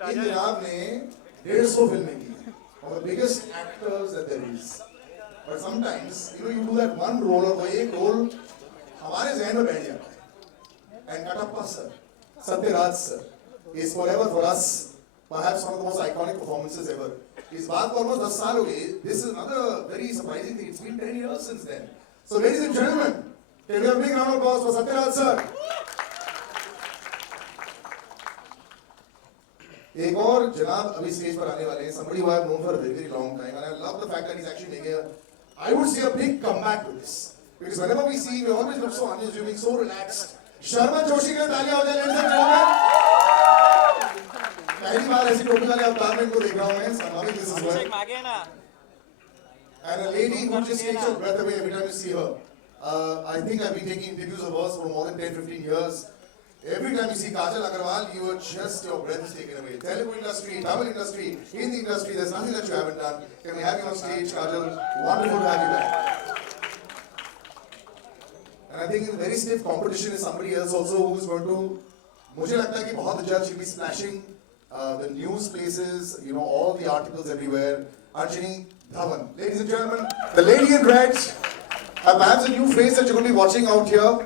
इन जनाब ने 150 फिल्में की हैं, और the biggest actors that there is. But sometimes, you do that one role और वो एक रोल हमारे जहन में बैठ जाता है. And Katappa sir, Satyaraj sir, is forever for us, perhaps one of the most iconic performances ever. इस बात को almost 10 साल हो गए. This is another very surprising thing. It's been 10 years since then. So ladies and gentlemen, can we have a big round of applause for Satyaraj sir? एक और जनाब अभी स्टेज पर आने वाले हैं. Somebody who I have known for a very, very long time, and I love the fact that he's actually making a, I would say, a big comeback to this. Because whenever we see, we always look so unassuming, so relaxed. Sharman Joshi के लिए तालियां हो जाए, ladies and gentlemen. पहली बार ऐसी टोपी वाले अवतार में इनको देख रहा हूं मैं. So loving this as well. And a lady who just takes your breath away every time you see her. I think I've been taking interviews of hers for more than 10, 15 years. Every time you see Kajal Agarwal, you are just, your breath is taken away. Telugu industry, Tamil industry, Hindi industry, there's nothing that you haven't done. Can we have you on stage, Kajal? Wonderful to have you back. And I think in very stiff competition is somebody else also who is going to, मुझे लगता है कि बहुत जल्द she'll be splashing the news places, all the articles everywhere. Anjani Dhawan. Ladies and gentlemen, the lady in red, perhaps a new face that you're going to be watching out here.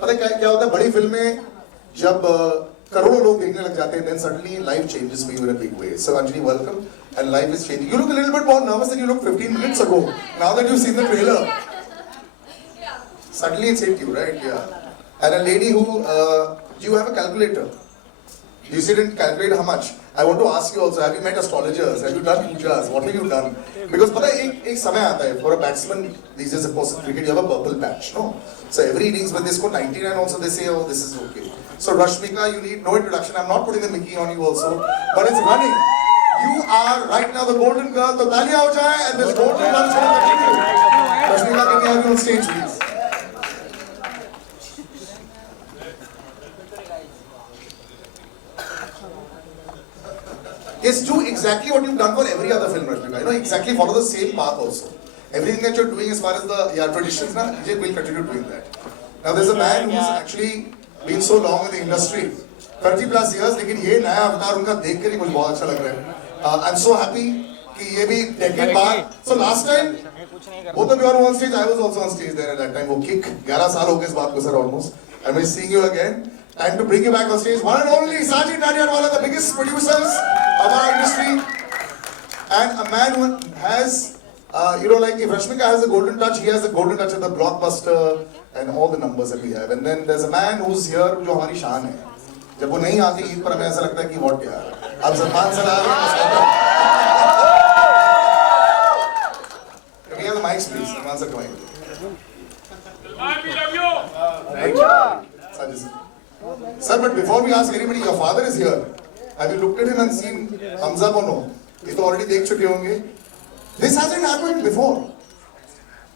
पता है क्या होता है बड़ी film में जब करोड़ों लोग देखने लग जाते हैं, then suddenly life changes for you in a big way. So Anjani, welcome, and life is changing. You look a little bit more nervous than you looked 15 minutes ago. Now that you've seen the trailer, suddenly it's hit you, right? Yeah. And a lady who, do you have a calculator? You didn't calculate how much. I want to ask you also, have you met astrologers? Have you done pujas? What have you done? Because पता है एक समय आता है for a batsman these days, of course, in cricket you have a purple patch, no? So every innings when they score 99 also they say, oh, this is okay. So Rashmika, you need no introduction. I'm not putting the Mickey on you also, but it's running. You are right now the golden girl. So तालियां हो जाए, and this golden girl is going to continue. Rashmika, can we have you on stage, please? Yes, do exactly what you've done for every other film, Rashmika. Exactly follow the same path also. Everything that you're doing as far as the traditions, Vijay will continue doing that. Now there's a man who's actually been so long in the industry, 30 plus years, लेकिन ये नया अवतार उनका देख कर ही मुझे बहुत अच्छा लग रहा है. I'm so happy कि ये भी decade बाद. So last time, both of you are on stage, I was also on stage there at that time. वो kick, 11 साल हो गए इस बात को sir almost. And we're seeing you again. Time to bring you back on stage. One and only Sajid Nadiadwala, the biggest producers of our industry, and a man who has, like if Rashmika has the golden touch, he has the golden touch of the blockbuster and all the numbers that we have. And then there's a man who's here, जो हमारी शान है. जब वो नहीं आती ईद पर हमें ऐसा लगता है कि what यार. अब सलमान सर आ गए. Can we have the mics, please? Salman sir, come on. Thank you. Sir, but before we ask anybody, your father is here. Have you looked at him and seen thumbs up or no? ये तो already देख चुके होंगे. This hasn't happened before.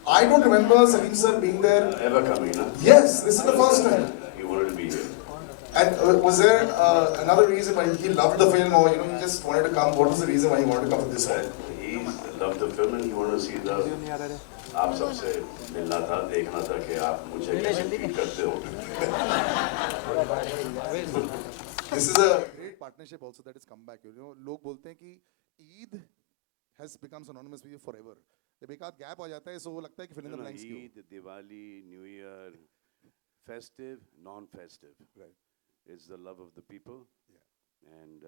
I don't remember Salim sir being there. Ever coming, huh? Yes, this is the first time. He wanted to be here. And was there another reason why he loved the film, or he just wanted to come? What was the reason why he wanted to come to this one? He loved the film and he wanted to see the. आप सबसे मिलना था, देखना था कि आप मुझे कैसे ट्रीट करते हो. This is a great partnership also that has come back. लोग बोलते हैं कि Eid has become synonymous with you forever. जब एक आध गैप आ जाता है, so वो लगता है कि fill in the blanks क्यों? Eid, Diwali, New Year, festive, non-festive. Right. It's the love of the people. Yeah. And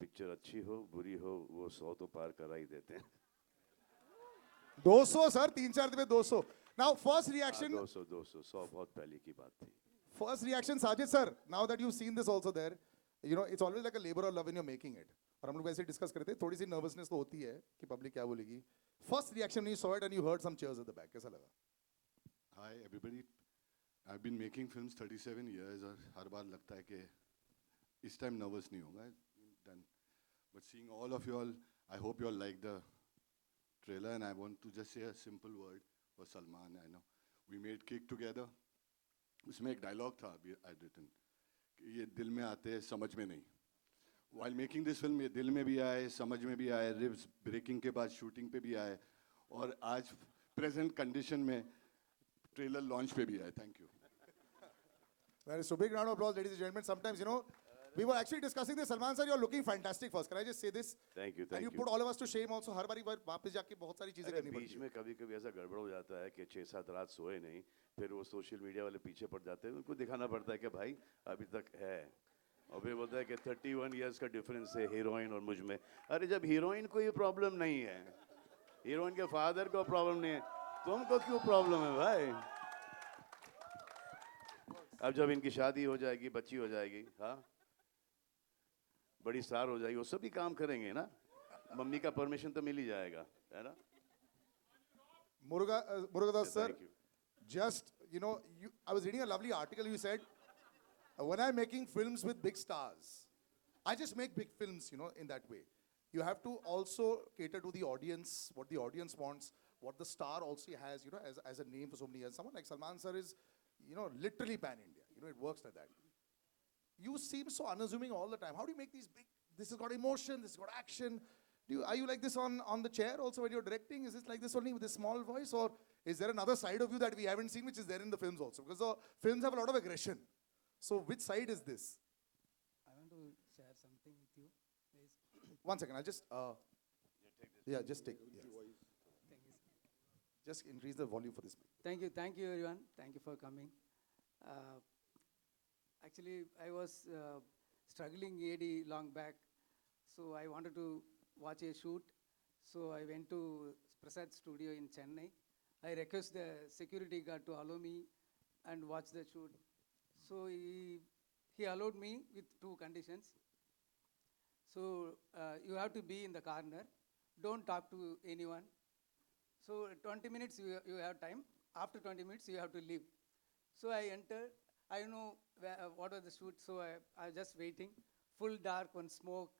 picture अच्छी हो, बुरी हो, वो 100 तो पार करा ही देते हैं. 200 sir, 3-4 दिन में 200. Now first reaction. 200, 100 बहुत पहले की बात थी. First reaction, Sajid sir. Now that you've seen this also there, it's always like a labor of love when you're making it. और हम लोग वैसे डिस्कस करते हैं, थोड़ी सी nervousness तो होती है कि public क्या बोलेगी. First reaction when you saw it and you heard some cheers at the back, कैसा लगा? Hi everybody. I've been making films 37 years और हर बार लगता है कि इस time nervous नहीं होगा. But seeing all of you all, I hope you all like the trailer, and I want to just say a simple word for Salman. I know we made Kick together. उसमें एक dialogue था I'd written कि ये दिल में आते हैं समझ में नहीं. While making this film, ये दिल में भी आए, समझ में भी आए, ribs breaking के बाद shooting पे भी आए, और आज present condition में trailer launch पे भी आए. Thank you. Well, so big round of applause, ladies and gentlemen. Sometimes, We were actually discussing this. Salman sir, you're looking fantastic first. Can I just say this? Thank you, And thank you you. put all of us to shame also. हर बारी वापस जाके बहुत सारी चीजें अरे करनी बीच पड़ती में कभी कभी ऐसा गड़बड़ हो जाता है कि 6-7 रात सोए नहीं, फिर वो सोशल मीडिया वाले पीछे पड़ जाते हैं, उनको दिखाना पड़ता है कि भाई अभी तक है, और फिर बोलता है कि 31 इयर्स का डिफरेंस है हीरोइन और मुझ में। अरे जब हीरोइन को ये प्रॉब्लम नहीं है, हीरोइन के फादर को प्रॉब्लम नहीं है, तुमको क्यों प्रॉब्लम है भाई? अब जब इनकी शादी हो जाएगी, बच्ची हो जाएगी, हाँ, बड़ी स्टार हो जाएगी, वो सभी काम करेंगे ना, मम्मी का परमिशन तो मिल ही जाएगा, है ना? Murugadas sir, Thank you. just, I was reading a lovely article. You said, when I'm making films with big stars, I just make big films, in that way. You have to also cater to the audience, what the audience wants, what the star also has, as a name for so many years. Someone like Salman sir is, literally pan-India. It works like that. You seem so unassuming all the time. How do you make these big, this has got emotion, this has got action. Are you like this on the chair also when you're directing? Is this like this only with a small voice? Or is there another side of you that we haven't seen which is there in the films also? Because the films have a lot of aggression. So which side is this? I want to share something with you. Please. 1 second, I'll just, yeah, just take, yeah. Thank you. Just increase the volume for this mic. Thank you everyone. Thank you for coming. Actually, I was struggling AD long back, so I wanted to watch a shoot. So I went to Prasad Studio in Chennai. I request the security guard to allow me and watch the shoot. So he allowed me with 2 conditions. So you have to be in the corner. Don't talk to anyone. So 20 minutes you have time. After 20 minutes you have to leave. So I entered. I know what was the shoot, so I was just waiting. Full dark, one smoke.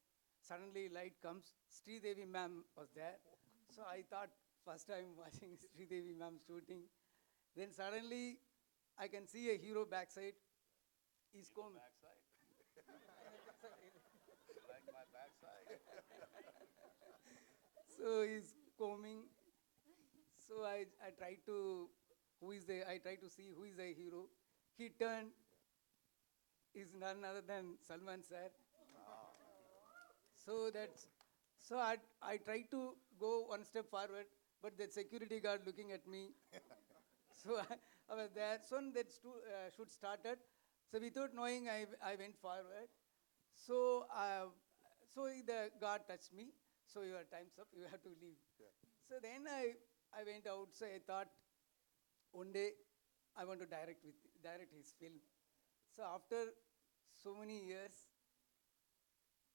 Suddenly light comes. Sridevi ma'am was there. So I thought first time watching Sridevi ma'am shooting. Then suddenly I can see a hero backside. He's coming. Like my backside. So he's combing. So I tried to see who is the hero. He turned. Is none other than Salman sir. So I tried to go one step forward, but the security guard looking at me. So I was there. So that shoot started. So without knowing, I went forward. So the guard touched me. So your time's up. You have to leave. Yeah. So then I went out. So I thought one day I want to direct his film. So after so many years,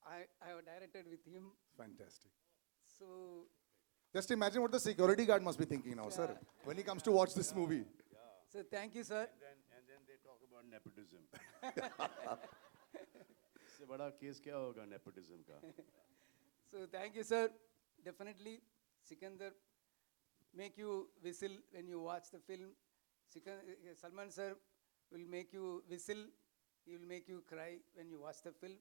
I have directed with him. Fantastic. So Just imagine what the security guard must be thinking now, sir, when he comes to watch this movie. so thank you, sir. And then they talk about nepotism. इससे बड़ा case क्या होगा nepotism का? So thank you, sir. Definitely, Sikandar make you whistle when you watch the film. Salman sir will make you whistle. He will make you cry when you watch the film.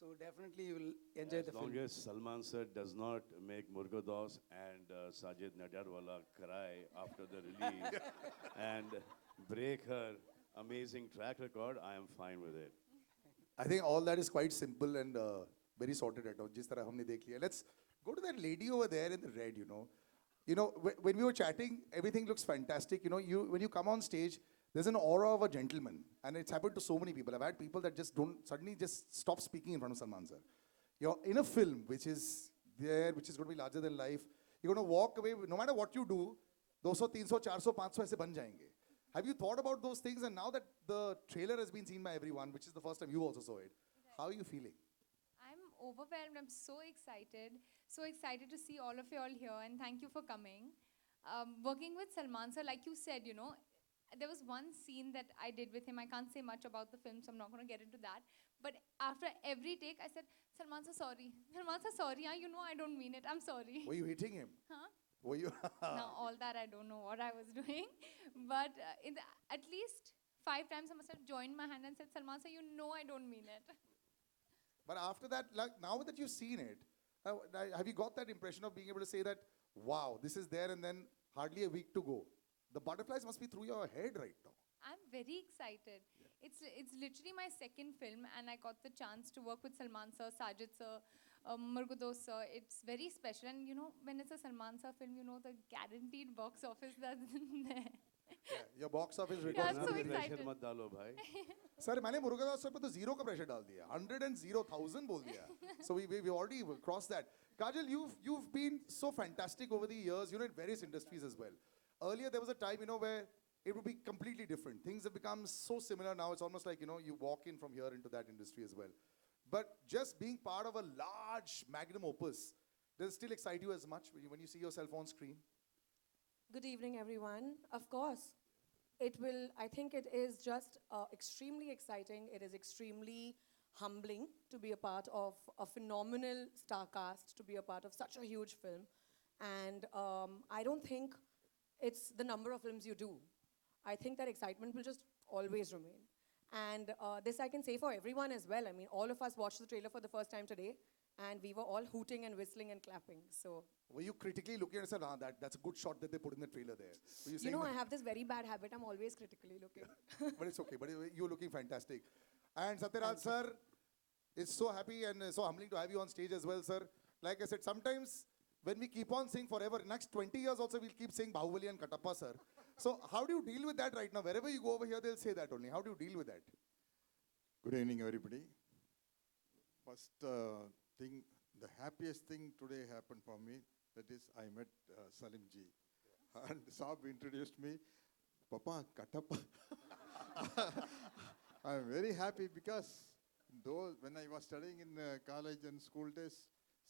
So definitely you will enjoy the As long film. as Salman sir does not make Murgadas and Sajid Nadyarwala cry after the release and break her amazing track record, I am fine with it. I think all that is quite simple and very sorted out. जिस तरह हमने देख लिया. Let's go to that lady over there in the red. When we were chatting, everything looks fantastic. When you come on stage, there's an aura of a gentleman, and it's happened to so many people. I've had people that just don't suddenly just stop speaking in front of Salman sir. You're in a film which is there, which is going to be larger than life. You're going to walk away. No matter what you do, 200, 300, 400, 500 ऐसे बन जाएंगे. Have you thought about those things? And now that the trailer has been seen by everyone, which is the first time you also saw it, how are you feeling? I'm overwhelmed. I'm so excited. So excited to see all of you all here, and thank you for coming. Working with Salman sir, like you said, there was one scene that I did with him. I can't say much about the film, so I'm not going to get into that. But after every take, I said, Salman sir, sorry. Salman sir, sorry. I don't mean it. I'm sorry. Were you hitting him? Huh? Were you? Now, all that, I don't know what I was doing. But at least 5 times, I must have joined my hand and said, Salman sir, I don't mean it. But after that, like now that you've seen it, have you got that impression of being able to say that, wow, this is there, and then hardly a week to go? The butterflies must be through your head right now. I'm very excited. It's literally my second film, and I got the chance to work with Salman sir, Sajid sir, Murgudos sir. It's very special, and you know, when it's a Salman sir film, you know the guaranteed box office that's there. Yeah, your box office Yeah, records. so will be great. excited. Pressure मत डालो भाई. Sir मैंने Murugadoss sir पे तो zero का pressure डाल दिया 100,000 बोल दिया so we already crossed that. Kajal, you've been so fantastic over the years, you know, in various industries as well. Earlier there was a time, you know, where it would be completely different. Things have become so similar now, it's almost like, you know, you walk in from here into that industry as well. But just being part of a large magnum opus, does it still excite you as much when you see yourself on screen? Good evening, everyone. Of course, it will, I think it is just extremely exciting. It is extremely humbling to be a part of a phenomenal star cast, to be a part of such a huge film. And I don't think it's the number of films you do. I think that excitement will just always remain. And this I can say for everyone as well. I mean, all of us watched the trailer for the first time today, and we were all hooting and whistling and clapping. So, Were you critically looking and said, ah, that's a good shot that they put in the trailer there? Were you you saying know, that? I have this very bad habit. I'm always critically looking. But it's okay. But you're looking fantastic. And Satyaraj sir, it's so happy and so humbling to have you on stage as well, sir. Like I said, sometimes when we keep on saying forever, next 20 years also we'll keep saying Bahubali and Katappa, sir. So how do you deal with that right now? Wherever you go over here, they'll say that only. How do you deal with that? Good evening, everybody. First thing, the happiest thing today happened for me. That is, I met Salim ji, and Saab introduced me. Papa, Katappa. I'm very happy because though when I was studying in college and school days,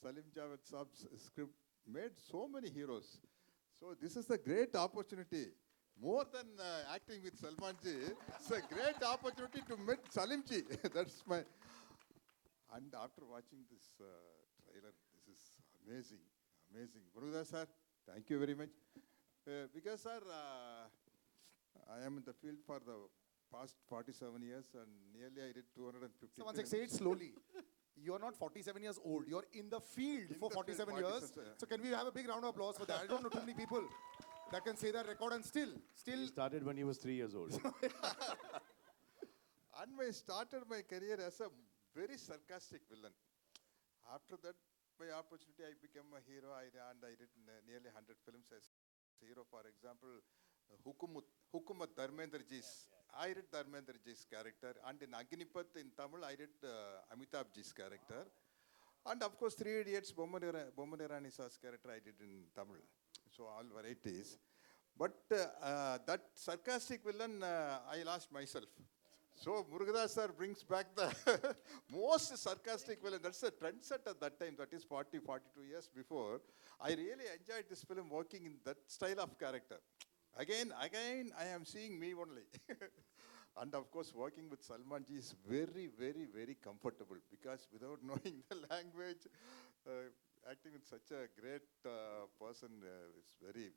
Salim Javed Saab's script made so many heroes. So this is a great opportunity. More than acting with Salman ji, it's a great opportunity to meet Salim ji. That's my. And after watching this trailer, this is amazing, amazing. Murugadoss sir, thank you very much. Because sir, I am in the field for the past 47 years, and nearly I did 250. So once I say it slowly. You're not 47 years old. You're in the field In for the field, 47 years. 47, So can we have a big round of applause for that? I don't know too many people that can say that record and still. He started when he was 3 years old. And I started my career as a very sarcastic villain. After that, my opportunity, I became a hero. I did nearly 100 films as hero. For example, Hukumat Dharmendra Ji's. I did Dharmendra Ji's character. And in Agnipath in Tamil, I did Amitabh Ji's character. And of course, Three Idiots, Bommanerani Sir's character I did in Tamil. So all varieties. But that sarcastic villain, I lost myself. So Murugadoss sir brings back the most sarcastic villain. That's a trendset at that time. That is 42 years before. I really enjoyed this film working in that style of character. Again, I am seeing me only. And of course, working with Salman ji is very, very, very comfortable because without knowing the language, acting with such a great person is very.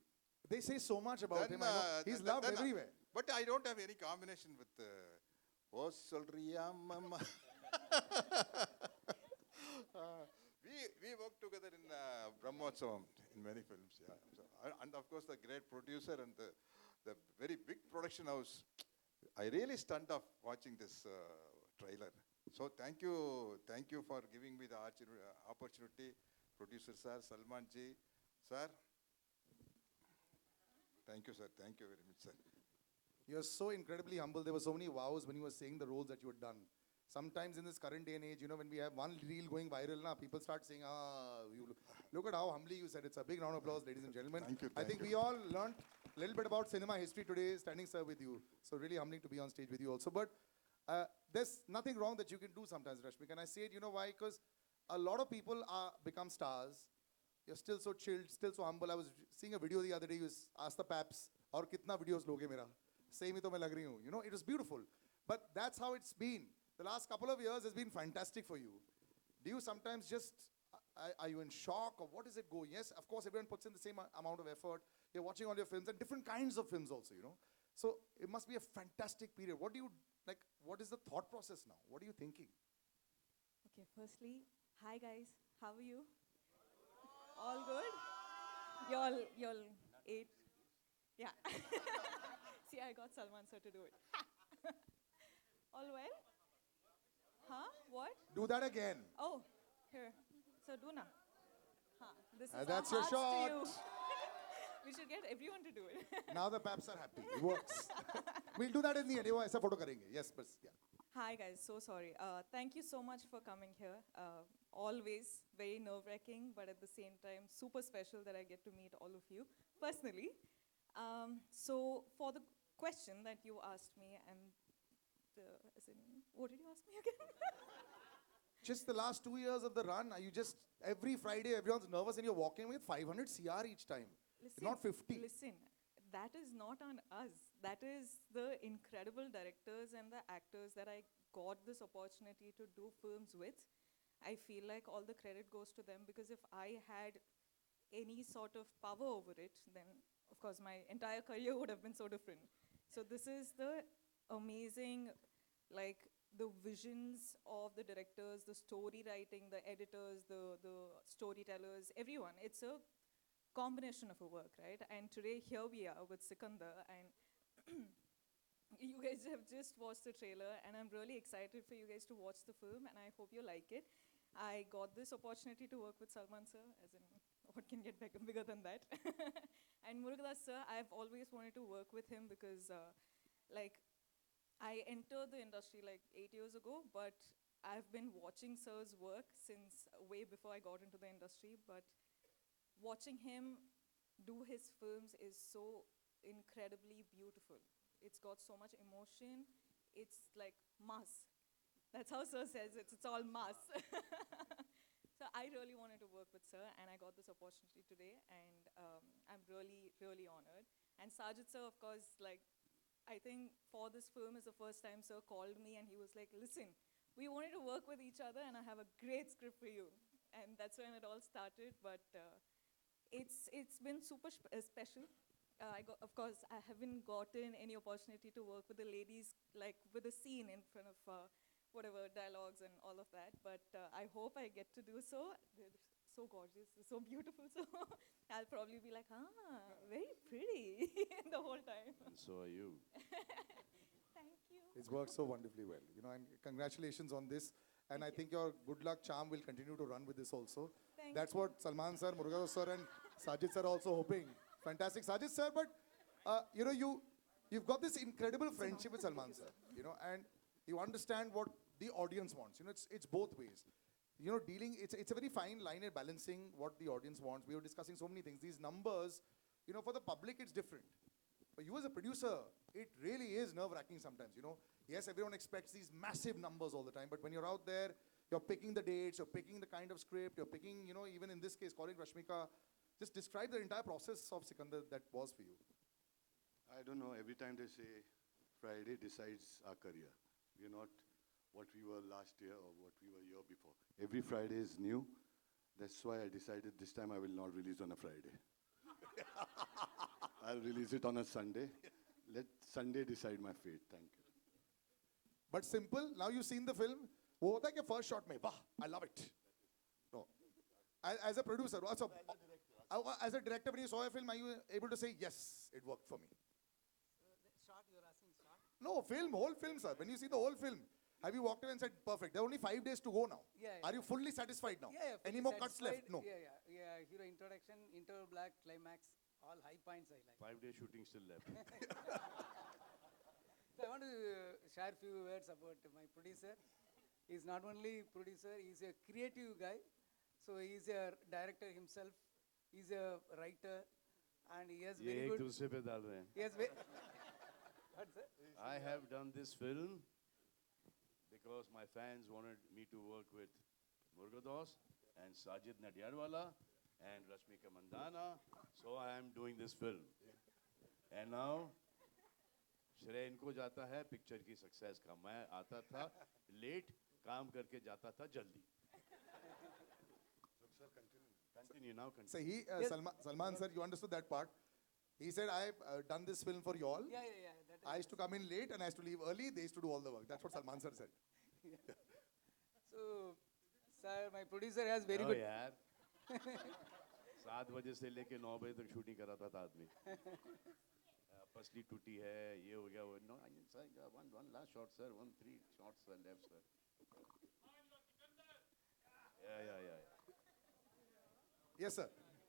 They say so much about him. I know. He's loved everywhere. But I don't have any combination with Oh Solriya Mama. We worked together in Brahmotsavam in many films. Yeah. So, and of course, the great producer and the very big production house. I really stunned off watching this trailer. So thank you for giving me the opportunity, producer sir, Salman ji, sir. Thank you, sir. Thank you very much, sir. You're so incredibly humble. There were so many vows when you were saying the roles that you had done. Sometimes in this current day and age, you know, when we have one reel going viral, people start saying, look at how humbly you said. It's a big round of applause, ladies and gentlemen. Thank you, I think we all learned a little bit about cinema history today, standing sir with you. So really humbling to be on stage with you also. But there's nothing wrong that you can do sometimes, Rashmik. And I say it, you know why? Because a lot of people become stars. You're still so chilled, still so humble. I was seeing a video the other day. You asked the paps, "Aur kitna videos loge mera?" Same hi to main lag rahi hu. You know, it was beautiful. But that's how it's been. The last couple of years has been fantastic for you. Do you sometimes just, are you in shock or what is it going? Yes, of course, everyone puts in the same amount of effort. You're watching all your films and different kinds of films also, you know. So it must be a fantastic period. What do you, like, what is the thought process now? What are you thinking? Okay, firstly, hi guys, how are you? All good? Y'all ate? Yeah. See, I got Salman sir to do it. All well? Huh? What? Do that again. Oh, here. So do na. Huh. This is And that's your our hearts to shot. you. We should get everyone to do it. Now the paps are happy. It works. We'll do that in the end. वो ऐसा photo करेंगे. Yes, but yeah. Hi guys, so sorry. Thank you so much for coming here. Always very nerve-wracking, but at the same time super special that I get to meet all of you personally. So for the question that you asked me, and as in, what did you ask me again? Just the last 2 years of the run, are you just every Friday everyone's nervous and you're walking with 500 CR each time, not 50. Listen, that is not on us. That is the incredible directors and the actors that I got this opportunity to do films with. I feel like all the credit goes to them, because if I had any sort of power over it, then of course my entire career would have been so different. So this is the amazing, like, the visions of the directors, the story writing, the editors, the storytellers, everyone. It's a combination of a work, right? And today here we are with Sikandar, and you guys have just watched the trailer, and I'm really excited for you guys to watch the film, and I hope you like it. I got this opportunity to work with Salman sir, as in, what can get bigger than that? And Murugadas sir, I've always wanted to work with him because, like, I entered the industry like 8 years ago, but I've been watching sir's work since way before I got into the industry. But watching him do his films is so incredibly beautiful. It's got so much emotion. It's like mass. That's how sir says it. It's all mass. So I really wanted to work with sir, and I got this opportunity today, and I'm really, really honored. And Sajid sir, of course, like, I think for this film is the first time sir called me and he was like, listen, we wanted to work with each other and I have a great script for you. And that's when it all started. But it's been super special. Of course, I haven't gotten any opportunity to work with the ladies, like with a scene in front of whatever dialogues and all of that. But I hope I get to do so. They're so gorgeous, they're so beautiful. So I'll probably be like, very pretty the whole time. And so are you. Thank you. It's worked so wonderfully well, you know, and congratulations on this. And I think your good luck charm will continue to run with this also. That's what Salman sir, Murugadoss sir, and Sajid sir are also hoping. Fantastic, Sajid sir. But you know, you've got this incredible friendship with Salman sir, you know, and you understand what the audience wants. You know, it's both ways. You know, it's a very fine line in balancing what the audience wants. We were discussing so many things. These numbers, you know, for the public it's different. For you as a producer, it really is nerve-wracking sometimes, you know. Yes, everyone expects these massive numbers all the time, but when you're out there, you're picking the dates, you're picking the kind of script, you're picking, you know, even in this case, calling Rashmika. Just describe the entire process of Sikandar that was for you. I don't know, every time they say Friday decides our career. We're not what we were last year or what we were year before. Every Friday is new. That's why I decided this time I will not release on a Friday. I'll release it on a Sunday. Let Sunday decide my fate. Thank you. But simple, now you've seen the film. वो होता है कि first shot में, वाह, I love it. No. As a producer, also, as a director, when you saw a film, are you able to say, yes, it worked for me? Short, you're asking short? No, whole film, sir. When you see the whole film, have you walked away and said, perfect, there are only 5 days to go now? Yeah. Are you fully satisfied now? Yeah. Any fully more cuts left? satisfied. No. Yeah. Hero introduction, interval black, climax, all high points I like. 5 day shooting still left. So I want to share a few words about my producer. He's not only producer, he's a creative guy. So he's a director himself. He's a writer, and he has ये very एक good. दूसरे पे डाल रहे हैं. He has what, sir? I have done this film because my fans wanted me to work with Murugadoss and Sajid Nadiadwala and Rashmika Mandana. So I am doing this film. And now, श्रेय इनको जाता है picture की success का. मैं आता था late, काम करके जाता था जल्दी. Continue now. So Continue. he, Salman sir, you understood that part. He said, I've done this film for you all. Yeah. I used to come in late and I used to leave early. They used to do all the work. That's what Salman sir said. So, sir, my producer has very Oh, good. यार 7 बजे से लेके 9 बजे तक shooting कराता था आदमी. पसली टूटी है, ये हो गया, वो no, one last shot sir, 3 shots are left sir. Yeah. Yes, sir.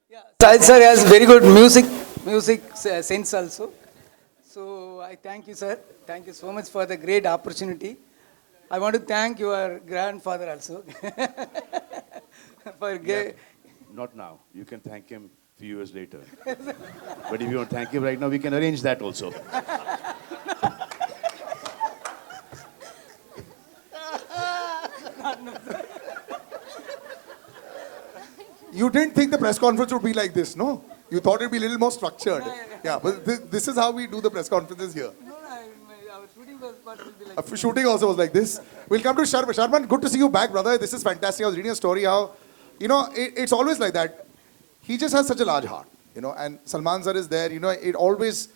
Yeah, Sahil sir has very good music sense also. So I thank you, sir. Thank you so much for the great opportunity. I want to thank your grandfather also for Not now, you can thank him few years later. But if you want to thank him right now, we can arrange that also. You didn't think the press conference would be like this, no? You thought it'd be a little more structured. Yeah, but this is how we do the press conferences here. No, our shooting was what will be like. Shooting also was like this. We'll come to Sharman. Sharman, good to see you back, brother. This is fantastic. I was reading a story how, it's always like that. He just has such a large heart, and Salman sir is there. It always,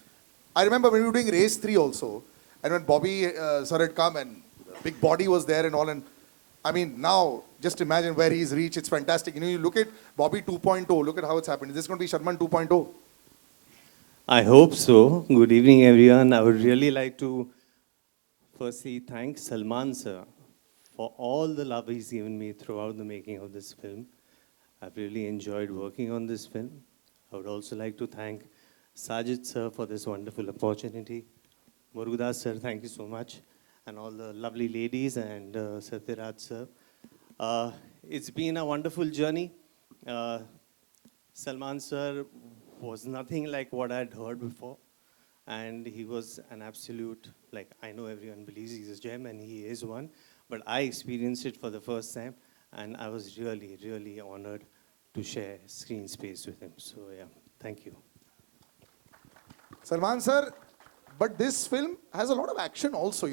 I remember when we were doing Race 3 also, and when Bobby sir had come and big body was there and all, and I mean, now, just imagine where he's reached. It's fantastic. You look at Bobby 2.0. Look at how it's happened. Is this going to be Sharman 2.0? I hope so. Good evening, everyone. I would really like to firstly thank Salman sir for all the love he's given me throughout the making of this film. I've really enjoyed working on this film. I would also like to thank Sajid sir for this wonderful opportunity. Murugadas sir, thank you so much. And all the lovely ladies and Satyaraj sir. It's been a wonderful journey. Salman sir was nothing like what I'd heard before. And he was an absolute, like, I know everyone believes he's a gem and he is one, but I experienced it for the first time and I was really, really honored to share screen space with him. So yeah, thank you. Salman sir, but this film has a lot of action also,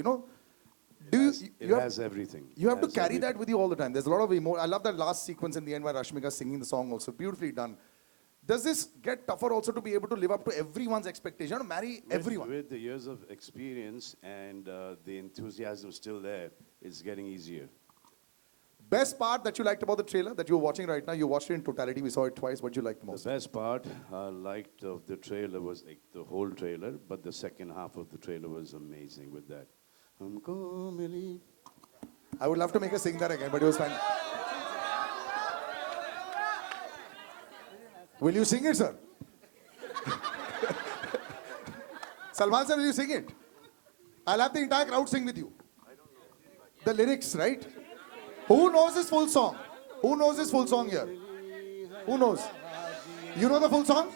It has everything. You have to Has carry everything. that with you all the time. There's a lot of emotion. I love that last sequence in the end where Rashmika is singing the song also. Beautifully done. Does this get tougher also to be able to live up to everyone's expectation, to marry everyone? With the years of experience and the enthusiasm still there, it's getting easier. Best part that you liked about the trailer that you're watching right now, you watched it in totality, we saw it twice, what you liked the most? The best part I liked of the trailer was like the whole trailer, but the second half of the trailer was amazing with that. Humko mili. I would love to make her sing that again, but it was fine. Will you sing it, sir? Salman sir, will you sing it? I'll have the entire crowd sing with you. The lyrics, right? Who knows this full song? Who knows this full song here? Who knows? You know the full song?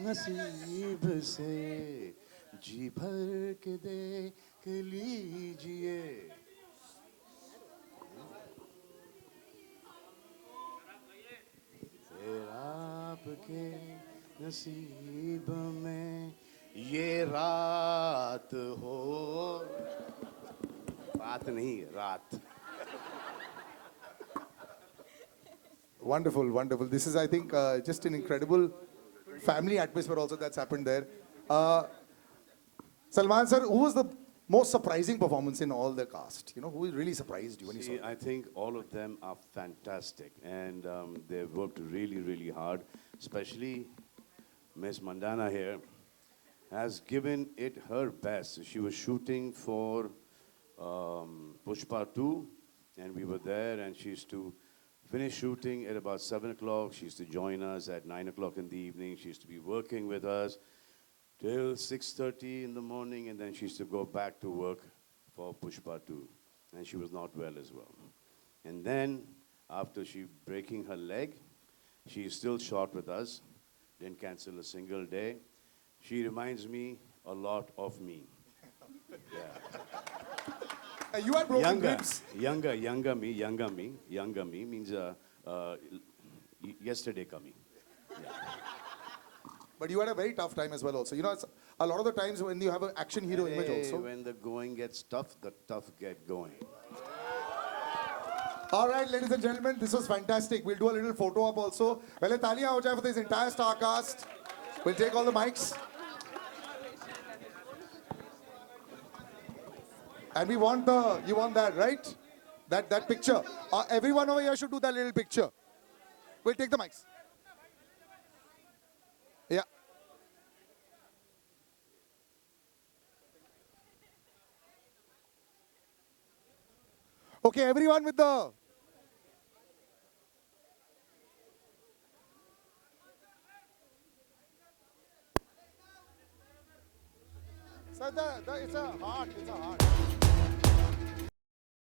नसीब से जी भर के देख लीजिए फिर आपके नसीब में ये रात हो बात नहीं रात. Wonderful, wonderful. This is, I think, just an incredible family atmosphere also that's happened there. Salman sir, who was the most surprising performance in all the cast? Who really surprised you when you saw See, it? I think all of them are fantastic and they've worked really, really hard. Especially Miss Mandana here has given it her best. She was shooting for Pushpa 2 and we were there and she used to finish shooting at about 7 o'clock. She used to join us at 9 o'clock in the evening. She used to be working with us till 6:30 in the morning, and then she used to go back to work for Pushpa 2. And she was not well as well. And then, after she breaking her leg, she still shot with us, didn't cancel a single day. She reminds me a lot of me. Yeah. You had broken ribs. Younger me means yesterday coming. But you had a very tough time as well also. It's a lot of the times when you have an action hero image also. When the going gets tough, the tough get going. All right, ladies and gentlemen, this was fantastic. We'll do a little photo op also. Pehle taaliyan ho jaye for this entire star cast. We'll take all the mics. And you want that, right? That picture. Everyone over here should do that little picture. We'll take the mics. Yeah. Okay, everyone with the... Sir, it's a heart, it's a heart.